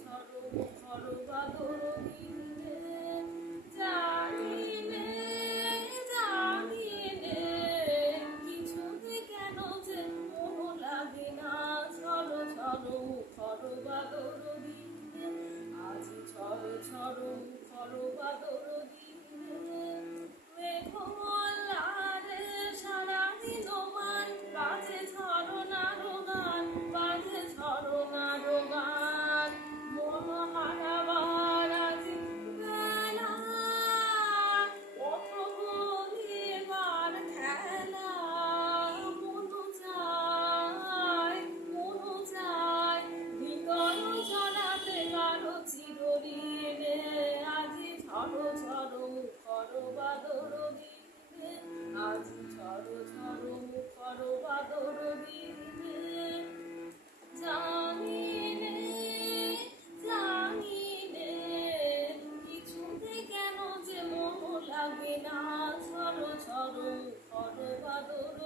ঝড় মুখর বাদর দিনে জানি নে জানি নে কিছুতে কেন যে মন লাগে না ঝড় মুখর বাদর দিনে আজি ঝড় মুখর বাদর দিনে মেঘমালারে সারাদিন মান বাজে ঝরনার গান বাজে ঝরনার গান মন হারাবার আজি বেলা কত বলিবার খেলা মনু যায় হৃদয় জড়াতে কারো চিরদিনে আজি ঝড় মুখর বাদর দিনে আজি ঝড় মুখর বাদর দিনে জানি নে কিছুতে কেন যে মন লাগে না ঝড় মুখর বাদর